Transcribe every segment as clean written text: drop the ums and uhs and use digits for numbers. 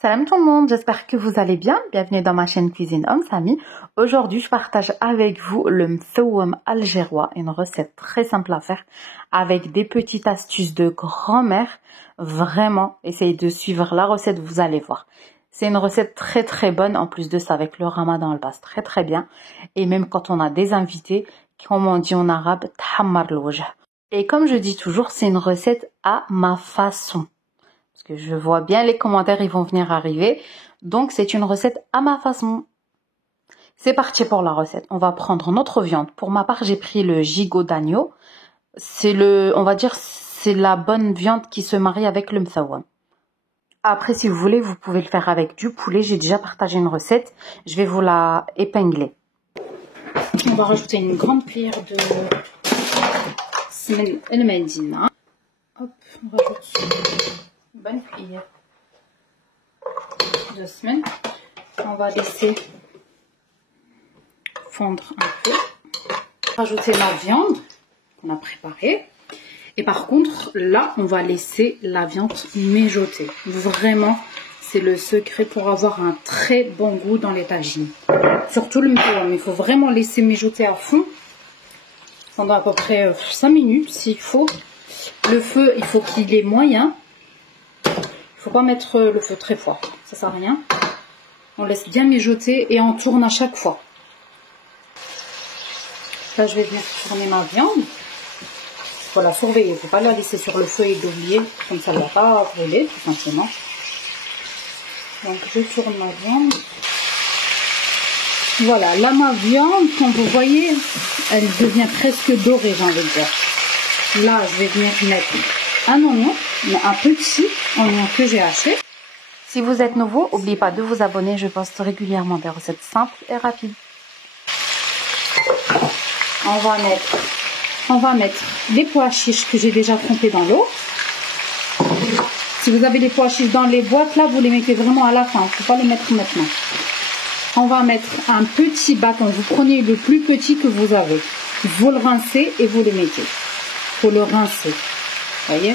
Salam tout le monde, j'espère que vous allez bien. Bienvenue dans ma chaîne Cuisine Homme Samy. Aujourd'hui, je partage avec vous le mthouam algérois, une recette très simple à faire avec des petites astuces de grand-mère. Vraiment, essayez de suivre la recette, vous allez voir. C'est une recette très bonne. En plus de ça, avec le ramadan, elle passe très bien. Et même quand on a des invités, comme on dit en arabe, tahammar l'wajh. Et comme je dis toujours, c'est une recette à ma façon. Parce que je vois bien les commentaires, ils vont venir arriver. Donc, c'est une recette à ma façon. C'est parti pour la recette. On va prendre notre viande. Pour ma part, j'ai pris le gigot d'agneau. On va dire, c'est la bonne viande qui se marie avec le mthouam. Après, si vous voulez, vous pouvez le faire avec du poulet. J'ai déjà partagé une recette. Je vais vous la épingler. On va rajouter une grande cuillère de smen el medina. Hop, on rajoute une bonne cuillère de semaine. On va laisser fondre un peu. Rajouter la viande qu'on a préparée. Et par contre, là, on va laisser la viande mijoter. Vraiment, c'est le secret pour avoir un très bon goût dans les tagines. Surtout le mthouam, il faut vraiment laisser mijoter à fond pendant à peu près 5 minutes s'il faut. Le feu, il faut qu'il est moyen. Il ne faut pas mettre le feu très fort, ça sert à rien. On laisse bien mijoter et on tourne à chaque fois. Là, je vais venir tourner ma viande. Il faut la surveiller, il ne faut pas la laisser sur le feu et l'oublier, comme ça elle ne va pas brûler, tout simplement. Donc, je tourne ma viande. Voilà, là, ma viande, comme vous voyez, elle devient presque dorée, j'ai envie de dire. Là, je vais venir mettre un oignon, mais un petit oignon que j'ai haché. Si vous êtes nouveau, n'oubliez pas de vous abonner, je poste régulièrement des recettes simples et rapides. On va mettre les pois chiches que j'ai déjà trempés dans l'eau. Si vous avez les pois chiches dans les boîtes, là, vous les mettez vraiment à la fin, il ne faut pas les mettre maintenant. On va mettre un petit bâton, vous prenez le plus petit que vous avez. Vous le rincez et vous le mettez. Il faut le rincer. Voyez,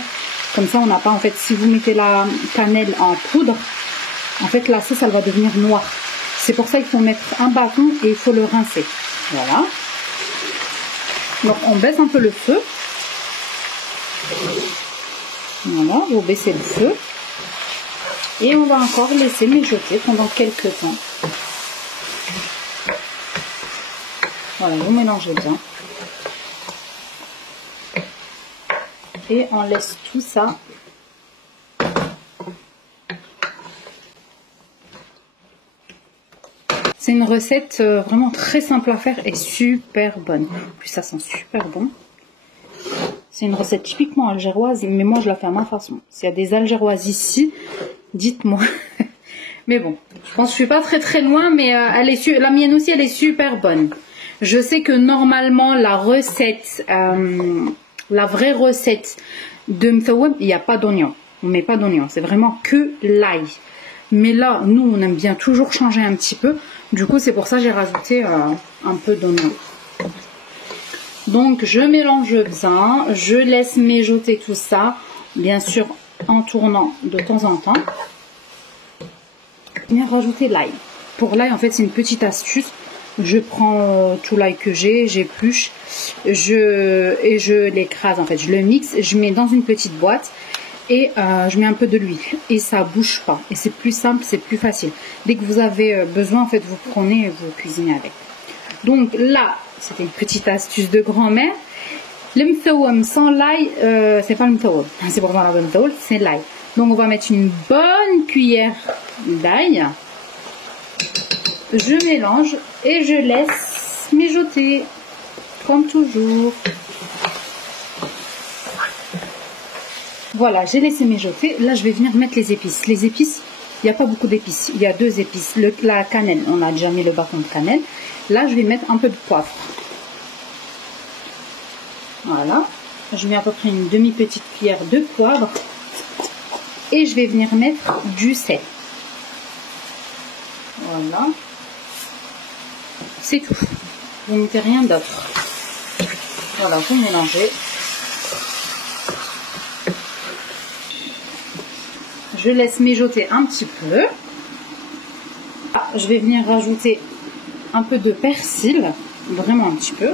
comme ça on n'a pas, en fait, si vous mettez la cannelle en poudre, en fait la sauce elle va devenir noire. C'est pour ça qu'il faut mettre un bâton et il faut le rincer. Voilà. Donc on baisse un peu le feu. Voilà, vous baissez le feu et on va encore laisser mijoter pendant quelques temps. Voilà, vous mélangez bien. Et on laisse tout ça c'est une recette vraiment très simple à faire et super bonne. En plus ça sent super bon. C'est une recette typiquement algéroise, mais moi je la fais à ma façon. S'il y a des algéroises ici, dites-moi. Mais bon, je pense que je suis pas très loin, mais la mienne aussi elle est super bonne. Je sais que normalement la recette la vraie recette de mthouam, il n'y a pas d'oignon. On ne met pas d'oignon. C'est vraiment que l'ail. Mais là, nous, on aime bien toujours changer un petit peu. Du coup, c'est pour ça que j'ai rajouté un peu d'oignon. Donc, je mélange bien. Je laisse mijoter tout ça. Bien sûr, en tournant de temps en temps. Je viens rajouter l'ail. Pour l'ail, en fait, c'est une petite astuce. Je prends tout l'ail que j'épluche, je l'écrase, en fait, je le mixe, je mets dans une petite boîte et je mets un peu de l'huile et ça bouge pas. Et c'est plus simple, c'est plus facile. Dès que vous avez besoin, en fait, vous prenez et vous cuisinez avec. Donc là, c'était une petite astuce de grand-mère. Le mthouam sans l'ail, c'est pas le mthouam, c'est pour moi la bonne mthouam, c'est l'ail. Donc on va mettre une bonne cuillère d'ail. Je mélange et je laisse mijoter comme toujours. Voilà, j'ai laissé mijoter. Là, je vais venir mettre les épices. Les épices, il n'y a pas beaucoup d'épices. Il y a 2 épices. La cannelle, on a déjà mis le bâton de cannelle. Là, je vais mettre un peu de poivre. Voilà. Je mets à peu près une demi-petite cuillère de poivre. Et je vais venir mettre du sel. Voilà. C'est tout. Vous ne mettez rien d'autre. Voilà, vous mélangez. je laisse mijoter un petit peu. Ah, je vais venir rajouter un peu de persil, vraiment un petit peu.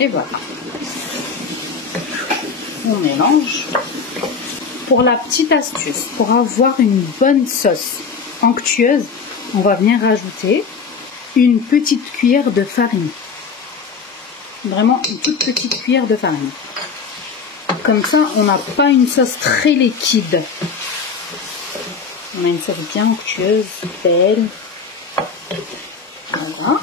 Et voilà. On mélange. Pour la petite astuce, pour avoir une bonne sauce onctueuse, on va venir rajouter une petite cuillère de farine. Vraiment une toute petite cuillère de farine. Comme ça, on n'a pas une sauce très liquide. On a une sauce bien onctueuse, belle. Voilà.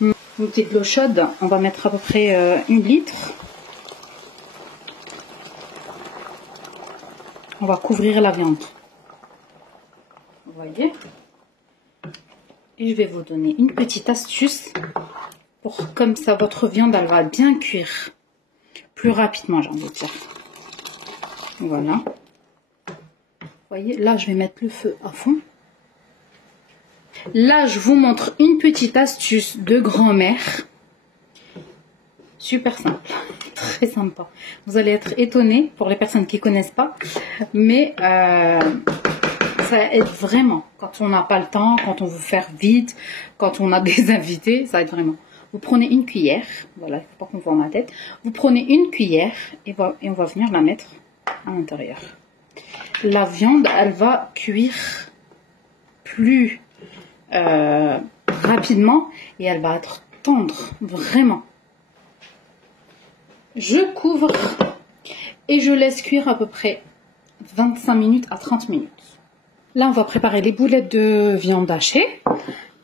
Une petite eau chaude, on va mettre à peu près 1 litre. On va couvrir la viande. Vous voyez? Et je vais vous donner une petite astuce pour comme ça votre viande elle va bien cuire plus rapidement, j'ai envie de dire. Voilà. Vous voyez, là je vais mettre le feu à fond. Là je vous montre une petite astuce de grand-mère. Super simple, très sympa. Vous allez être étonnés pour les personnes qui ne connaissent pas, mais ça aide vraiment quand on n'a pas le temps, quand on veut faire vite, quand on a des invités, ça aide vraiment. Vous prenez une cuillère, voilà, il ne faut pas qu'on voit ma tête. Vous prenez une cuillère et on va venir la mettre à l'intérieur. La viande, elle va cuire plus rapidement et elle va être tendre, vraiment. Je couvre et je laisse cuire à peu près 25 minutes à 30 minutes. Là, on va préparer les boulettes de viande hachée.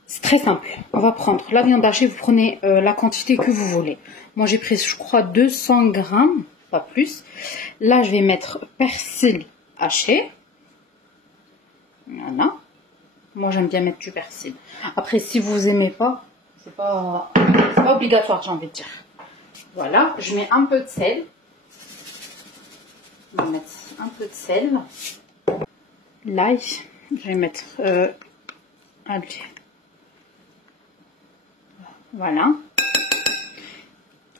C'est très simple. On va prendre la viande hachée, vous prenez la quantité que vous voulez. Moi, j'ai pris, je crois, 200 grammes, pas plus. Là, je vais mettre persil haché. Voilà. Moi, j'aime bien mettre du persil. Après, si vous aimez pas, c'est pas obligatoire, j'ai envie de dire. Voilà, je mets un peu de sel. Je vais mettre un peu de sel. L'ail, je vais mettre voilà.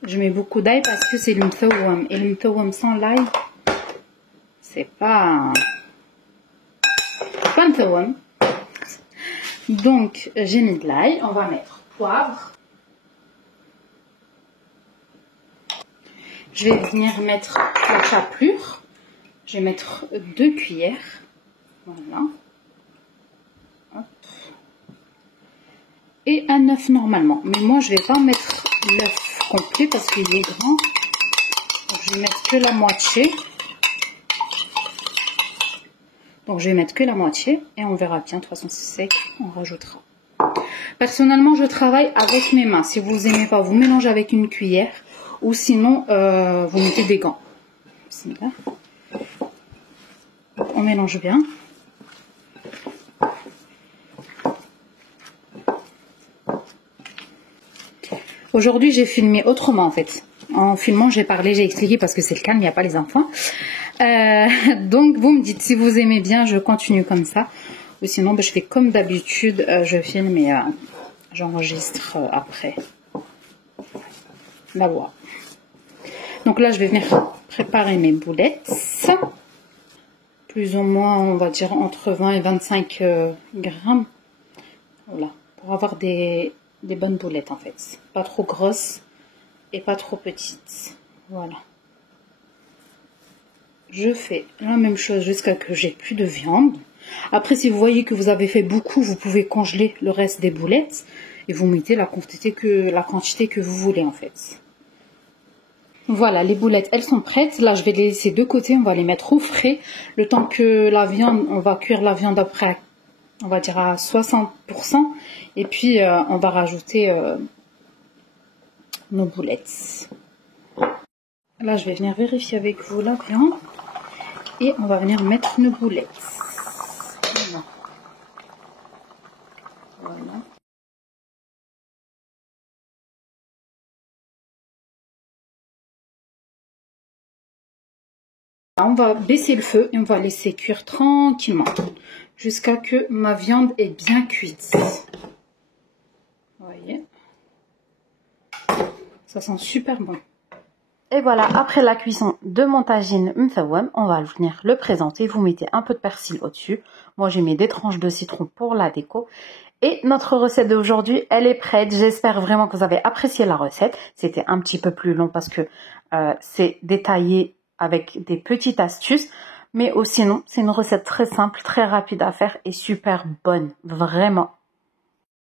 Je mets beaucoup d'ail parce que c'est le mthawam. Et le mthawam sans l'ail, c'est pas mthawam. Donc, j'ai mis de l'ail. On va mettre poivre. Je vais venir mettre la chapelure. Je vais mettre 2 cuillères. Voilà. Hop. Et un œuf normalement. Mais moi, je vais pas mettre l'œuf complet parce qu'il est grand. Donc, je vais mettre que la moitié. Donc, je vais mettre que la moitié. Et on verra bien. De toute façon, c'est sec. On rajoutera. Personnellement, je travaille avec mes mains. Si vous n'aimez pas, vous mélangez avec une cuillère. Ou sinon, vous mettez des gants. On mélange bien. Aujourd'hui, j'ai filmé autrement en fait. En filmant, j'ai parlé, j'ai expliqué parce que c'est le calme, il n'y a pas les enfants. Donc, vous me dites si vous aimez bien, je continue comme ça. Ou sinon, je fais comme d'habitude, je filme et j'enregistre après. La voix. Donc là, je vais venir préparer mes boulettes. Plus ou moins, on va dire entre 20 et 25 grammes. Voilà, pour avoir des bonnes boulettes en fait. Pas trop grosses et pas trop petites. Voilà. Je fais la même chose jusqu'à que j'ai plus de viande. Après, si vous voyez que vous avez fait beaucoup, vous pouvez congeler le reste des boulettes et vous mettez la quantité que vous voulez en fait. Voilà, les boulettes, elles sont prêtes. Là, je vais les laisser de côté. On va les mettre au frais. Le temps que la viande, on va cuire la viande après, on va dire à 60%. Et puis, on va rajouter nos boulettes. Là, je vais venir vérifier avec vous la viande. Et on va venir mettre nos boulettes. Voilà. Voilà. On va baisser le feu et on va laisser cuire tranquillement jusqu'à que ma viande est bien cuite. Vous voyez, Ça sent super bon. Et voilà, après la cuisson de mon tagine mthawam, on va venir le présenter. Vous mettez un peu de persil au-dessus. Moi, j'ai mis des tranches de citron pour la déco. Et notre recette d'aujourd'hui, elle est prête. J'espère vraiment que vous avez apprécié la recette. C'était un petit peu plus long parce que c'est détaillé avec des petites astuces. Mais sinon, c'est une recette très simple, très rapide à faire et super bonne. Vraiment.